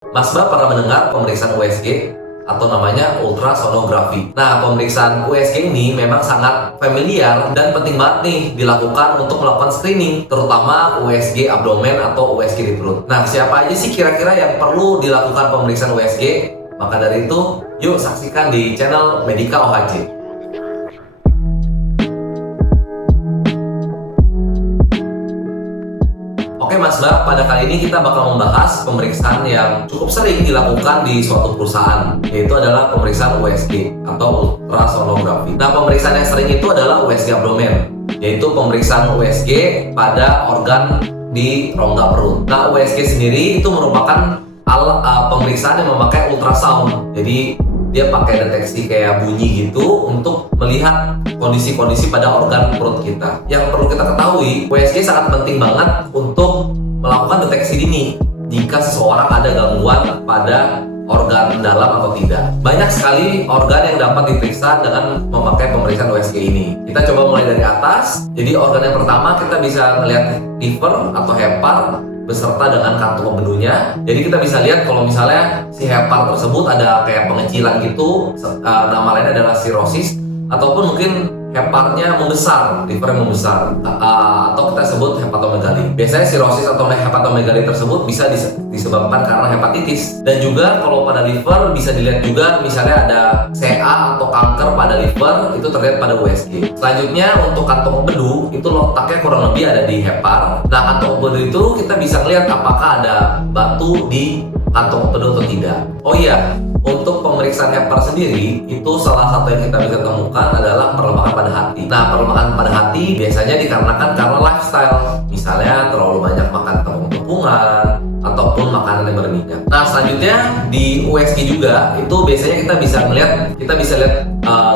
Mas Mbak pernah mendengar pemeriksaan USG atau namanya ultrasonografi. Nah, pemeriksaan USG ini memang sangat familiar dan penting banget nih dilakukan untuk melakukan screening, terutama USG abdomen atau USG di perut. Nah, siapa aja sih kira-kira yang perlu dilakukan pemeriksaan USG? Maka dari itu, yuk saksikan di channel Medika OHC. Oke Mas Mbak, pada kali ini kita bakal membahas pemeriksaan yang cukup sering dilakukan di suatu perusahaan, yaitu adalah pemeriksaan USG atau ultrasonografi. Nah, pemeriksaan yang sering itu adalah USG abdomen, yaitu pemeriksaan USG pada organ di rongga perut. Nah, USG sendiri itu merupakan pemeriksaan yang memakai ultrasound. Jadi dia pakai deteksi kayak bunyi gitu untuk melihat kondisi-kondisi pada organ perut kita. Yang perlu kita ketahui, USG sangat penting banget untuk melakukan deteksi dini jika seseorang ada gangguan pada organ dalam atau tidak. Banyak sekali organ yang dapat diperiksa dengan memakai pemeriksaan USG ini. Kita coba mulai dari atas. Jadi organ yang pertama kita bisa melihat liver atau hepar beserta dengan kantung pembeduhnya. Jadi kita bisa lihat kalau misalnya si hepar tersebut ada kayak pengecilan gitu, nama lainnya adalah sirosis, ataupun mungkin heparnya membesar, livernya membesar, atau kita sebut hepatomegali. Biasanya sirosis atau hepatomegali tersebut bisa disebabkan karena hepatitis. Dan juga kalau pada liver bisa dilihat juga misalnya ada CA atau kanker pada liver, itu terlihat pada USG. Selanjutnya untuk kantong empedu itu letaknya kurang lebih ada di hepar. Nah, kantong empedu itu kita bisa lihat apakah ada batu di kantong empedu atau tidak. Oh iya, untuk pemeriksaan hepar sendiri itu salah satu yang kita bisa temukan adalah perlemakan pada hati. Nah, perlemakan pada hati biasanya dikarenakan karena lifestyle, misalnya terlalu banyak makan tepung-tepungan ataupun makanan yang berminyak. Nah, selanjutnya di USG juga itu biasanya kita bisa lihat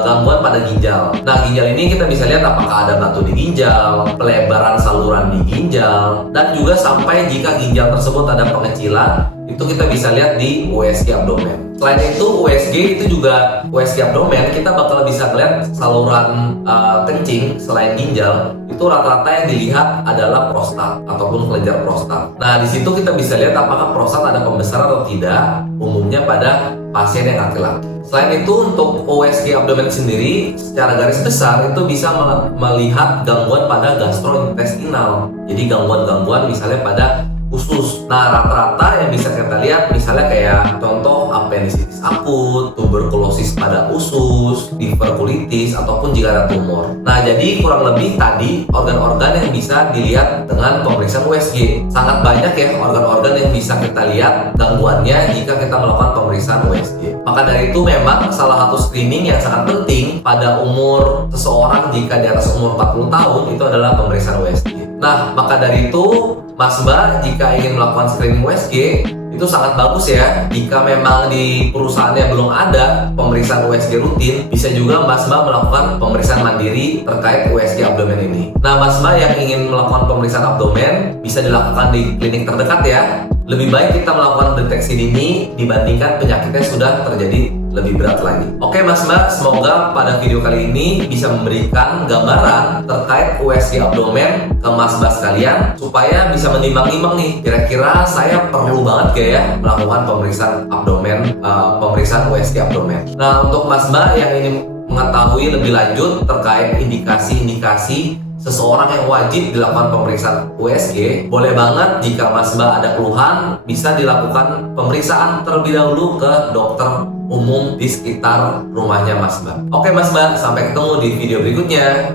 gangguan pada ginjal. Nah, ginjal ini kita bisa lihat apakah ada batu di ginjal, pelebaran saluran di ginjal, dan juga sampai jika ginjal tersebut ada pengecilan, itu kita bisa lihat di USG abdomen. Selain itu, USG abdomen kita bakal bisa lihat saluran kencing selain ginjal. Itu rata-rata yang dilihat adalah prostat ataupun kelenjar prostat. Nah, di situ kita bisa lihat apakah prostat ada pembesaran atau tidak, umumnya pada pasien yang laki-laki. Selain itu, untuk USG abdomen sendiri secara garis besar itu bisa melihat gangguan pada gastrointestinal. Jadi gangguan-gangguan misalnya pada usus. Nah, rata-rata yang bisa kita lihat misalnya kayak contoh apendisitis akut, tuberkulosis pada usus, diverkulitis, ataupun jika ada tumor. Nah, jadi kurang lebih tadi organ-organ yang bisa dilihat dengan pemeriksaan USG. Sangat banyak ya organ-organ yang bisa kita lihat gangguannya jika kita melakukan pemeriksaan USG. Maka dari itu memang salah satu screening yang sangat penting pada umur seseorang jika di atas umur 40 tahun itu adalah pemeriksaan USG. Nah, maka dari itu Mas Mbak jika ingin melakukan screening USG itu sangat bagus ya. Jika memang di perusahaannya belum ada pemeriksaan USG rutin, bisa juga Mas Mbak melakukan pemeriksaan mandiri terkait USG abdomen ini. Nah, Mas Mbak yang ingin melakukan pemeriksaan abdomen bisa dilakukan di klinik terdekat ya. Lebih baik kita melakukan deteksi dini dibandingkan penyakitnya sudah terjadi lebih berat lagi. Oke Mas Mbak, semoga pada video kali ini bisa memberikan gambaran terkait USG abdomen ke Mas Mbak sekalian supaya bisa menimbang-nimbang nih, kira-kira saya perlu banget gak ya melakukan pemeriksaan abdomen, pemeriksaan USG abdomen. Nah, untuk Mas Mbak yang ingin mengetahui lebih lanjut terkait indikasi-indikasi seseorang yang wajib dilakukan pemeriksaan USG, boleh banget jika Mas Mbak ada keluhan bisa dilakukan pemeriksaan terlebih dahulu ke dokter umum di sekitar rumahnya Mas Mbak. Oke Mas Mbak, sampai ketemu di video berikutnya.